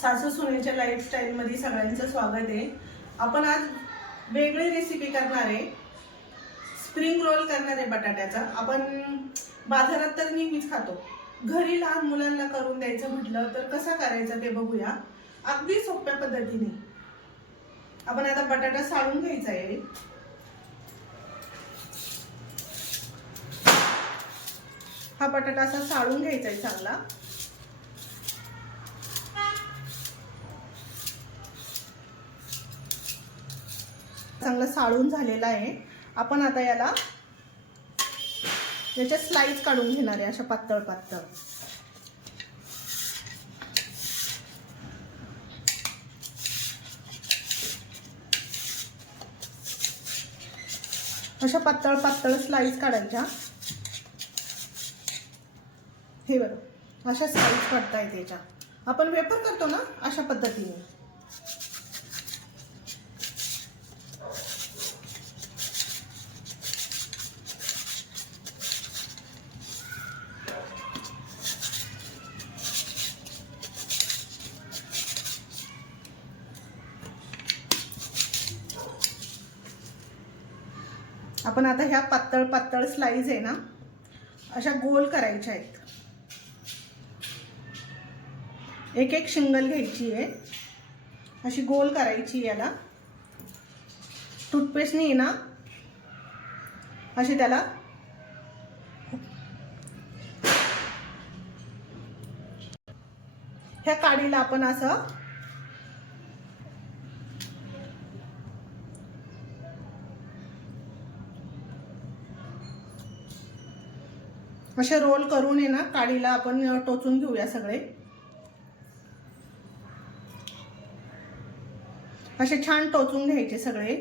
सासू सुनेच्या लाईफस्टाईल मध्ये सगळ्यांचं स्वागत आहे। आपण आज वेगळी रेसिपी करणार आहे, स्प्रिंग रोल करणार आहे बटाट्याचा। आपण बाजारात तर नेहमीच खातो, घरी लहान मुलांना करून द्यायचं म्हटलं तर कसं करायचं ते बघूया अगदी सोप्या पद्धतीने। आपण आता बटाटा साळून घ्यायचा आहे। हा बटाटा असा साळून घ्यायचा आहे चांगला। चांगला साळून झालेला आहे। आपण आता याला याच्या स्लाइस काढून घेणार आहे, अशा पातळ पातळ। अशा पातळ पातळ स्लाइस काढायच्या। हे बघा, अशा स्लाइस काढता येते याच्या। आपण वेफर करतो ना, अशा पद्धतीने। आपण आता ह्या पातळ पातळ स्लाइस आहे ना, अशा गोल करायच्या आहेत। एक एक शिंगल घ्यायची आहे, अशी गोल करायची। याला टूथपेस्टने ना अशी त्याला ह्या काडीला आपण असं असे रोल करून आहे ना, काडीला आपण टोचून घेऊया सगळे। असे छान टोचून घ्यायचे सगळे।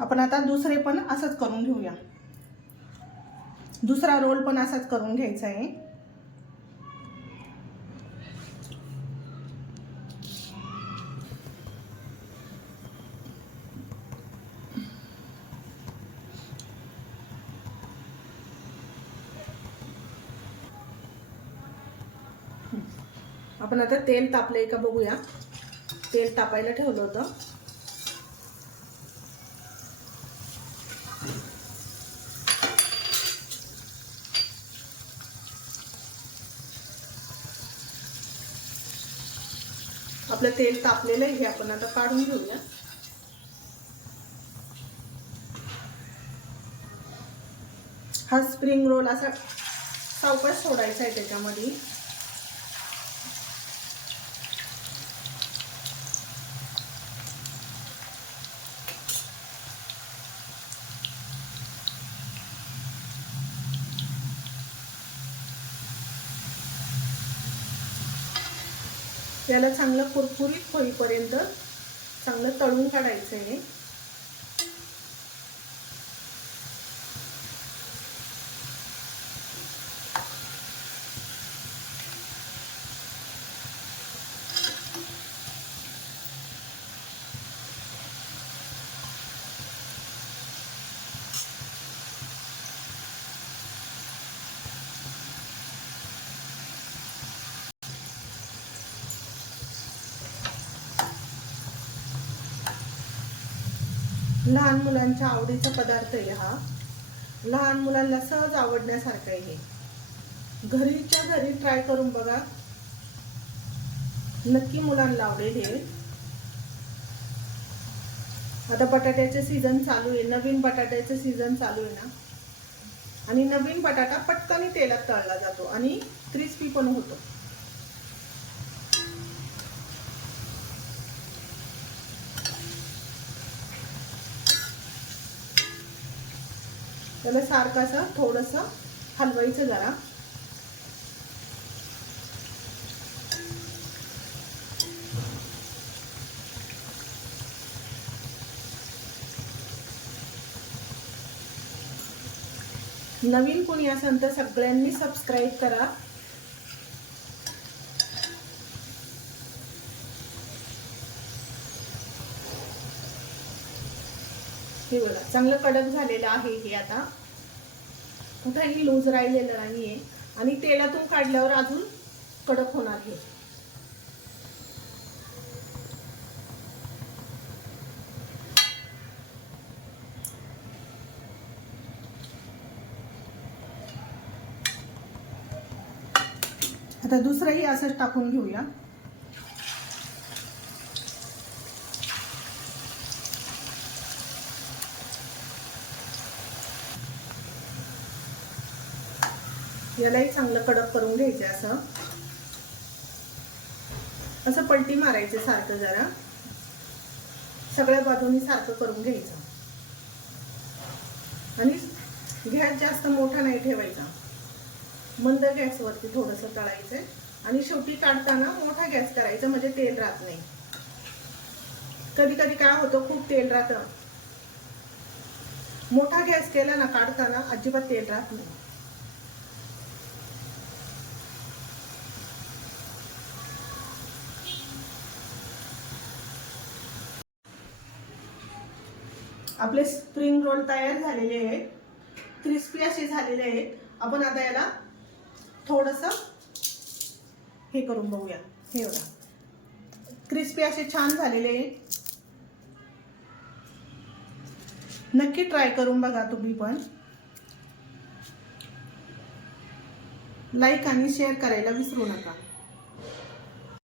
आपण आता दुसरे पण असंच करून घेऊया। दुसरा रोल पण असाच करून घ्यायचा आहे। आपण आता तेल तापलंय का बघूया। तेल तापायला ठेवलं होतं। आपलं तेल तापलेलं आहे, हे आपण आता काढून घेऊया। हा स्प्रिंग रोल असा सावकाश सोडायचा आहे त्याच्यामध्ये। याला चांगलं कुरकुरीत होईपर्यंत चांगलं तळून काढायचं आहे। लहान मुलांच्या आवडीचा पदार्थ आहे हा। लहान मुलांना सहज आवडण्यासारखं आहे। घरीच्या घरी ट्राय करून बघा, नक्की मुलांना आवडेल हे। आता बटाट्याचे सीझन चालू आहे, नवीन बटाट्याचे सीझन चालू आहे ना, आणि नवीन बटाटा पटकन तेलात तळला जातो आणि क्रिस्पी पण होतो। त्याला सारखं असं थोडंसं हलवायचं जरा। नवीन कोणी असेल तर सगळ्यांनी सबस्क्राइब करा हे बघा चांगलं कडक झालेलं आहे हे आता. कुठेही लूज राहिलेलं नाहीये आणि तेलातून काढल्यावर अजून कडक होणार हे. आता दुसरंही असंच टाकून घेऊया. यालाही चांगलं कडक करून घ्यायचं. असं पलटी मारायचं सारखं, जरा सगळ्या बाजूनी सारखं करून घ्यायचं. आणि गॅस जास्त मोठा नाही ठेवायचा, मंद गॅसवरती थोडंसं तळायचं. आणि शेवटी काढताना मोठा गॅस करायचा म्हणजे तेल राहत नाही. कधी कधी काय होतं, खूप तेल राहतं. मोठा गॅस केला ना काढताना अजिबात तेल राहत नाही. आपले स्प्रिंग रोल तयार झालेले आहेत, क्रिस्पी असे झालेले आहेत. आपण आता याला थोडंसं हे करून बघूया. हे बघा क्रिस्पी असे छान झालेले आहेत. नक्की ट्राय करून बघा तुम्ही पण. लाईक आणि शेअर करायला विसरू नका.